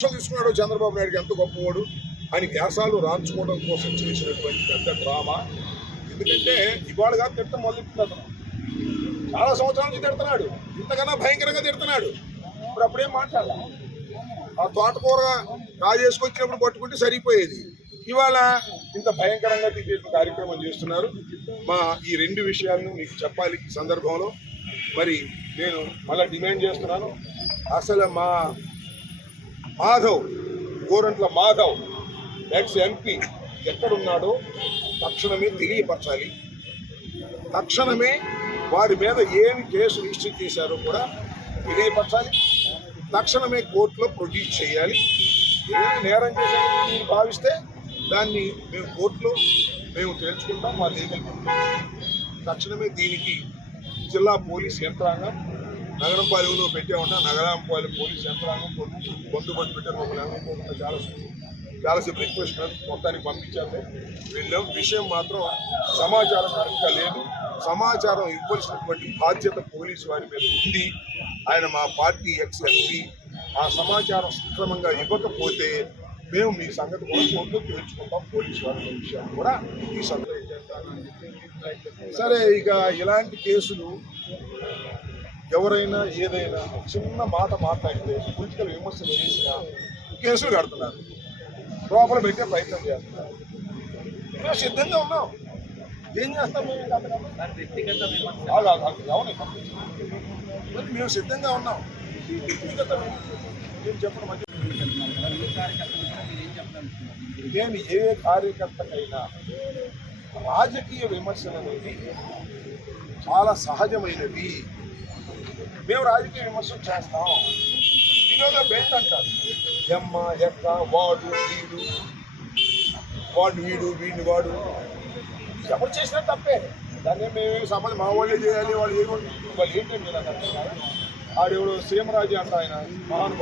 తీసుకున్నాడు చంద్రబాబు నాయుడు ఎంత గొప్పవాడు? అని వ్యాసాలు రాంచుకోవడం కోసం చేసినటువంటి పెద్ద డ్రామా. ఎందుకంటే ఇవాళ కాదు తిట్టడం మొదలెట్టింది అతను చాలా సంవత్సరాల నుంచి తిడుతున్నాడు. ఇంతకన్నా భయంకరంగా తిడుతున్నాడు. ఇప్పుడు అప్పుడేం మాట్లాడాల ఆ తోటకూర కాజేసుకొచ్చినప్పుడు పట్టుకుంటే సరిపోయేది. ఇవాళ ఇంత భయంకరంగా తిట్టే కార్యక్రమం చేస్తున్నారు. మా ఈ రెండు విషయాలను మీకు చెప్పాలి ఈ సందర్భంలో. మరి నేను మళ్ళీ డిమాండ్ చేస్తున్నాను. అసలు మా మాధవ్ గోరంట్ల మాధవ్ ఎక్స్ ఎంపీ ఎక్కడున్నాడో తక్షణమే తెలియపరచాలి. తక్షణమే వారి మీద ఏమి కేసు రిజిస్టర్ చేశారో కూడా తెలియపరచాలి. తక్షణమే కోర్టులో ప్రొడ్యూస్ చేయాలి. ఏదైనా నేరం చేశారని మీరు భావిస్తే దాన్ని మేము కోర్టులో మేము తెలుసుకుంటాం మా లీగల్ తక్షణమే దీనికి జిల్లా పోలీస్ యంత్రాంగం నగరంపాలెంలో పెట్టామన్నా నగరంపాలెం పోలీస్ యంత్రాంగం కొన్ని బందోబస్తు పెట్టారు మమ్మల్ని అనుకోకుండా చాలా చాలాసేపు రిక్వెస్ట్ మొత్తానికి పంపించాము వెళ్ళాం విషయం మాత్రం సమాచారం కరెక్ట్గా లేదు. సమాచారం ఇవ్వాల్సినటువంటి బాధ్యత పోలీసు వారి మీద ఉంది. ఆయన మా పార్టీ ఎక్స్ ఎంపీ ఆ సమాచారం సక్రమంగా ఇవ్వకపోతే మేము మీ సంగతి కూడా కోర్టులో తెలుసుకుంటాం పోలీసు వారి విషయాన్ని కూడా ఈ సందర్భంగా సరే ఇక ఇలాంటి కేసులు ఎవరైనా ఏదైనా చిన్న మాట మాట్లాడితే పొలిటికల్ విమర్శలు చేసినా కేసులు కడుతున్నారు. లోపల పెట్టే ప్రయత్నం చేస్తున్నారు. మేము సిద్ధంగా ఉన్నాం. ఏం చేస్తాం. అవును మేము సిద్ధంగా ఉన్నాం. వ్యక్తిగత ఏం చెప్పడం మంచి నేను ఏ కార్యకర్తకైనా రాజకీయ విమర్శలు అనేది చాలా సహజమైనవి. మేము రాజకీయ విమర్శలు చేస్తాం. ఇలాగా బెల్ట్ అంటారు. ఎమ్మ ఎక్క వాడు వీడు. వాడు వీడు వీడిని వాడు. ఎవరు చేసినా తప్పే. దాన్ని మేము సంబంధం మా వాళ్ళే చేయాలి వాళ్ళు ఏమో వాళ్ళు ఏంటంటే ఆడెవడు సీమరాజు అంట ఆయన మహానుభావుడు.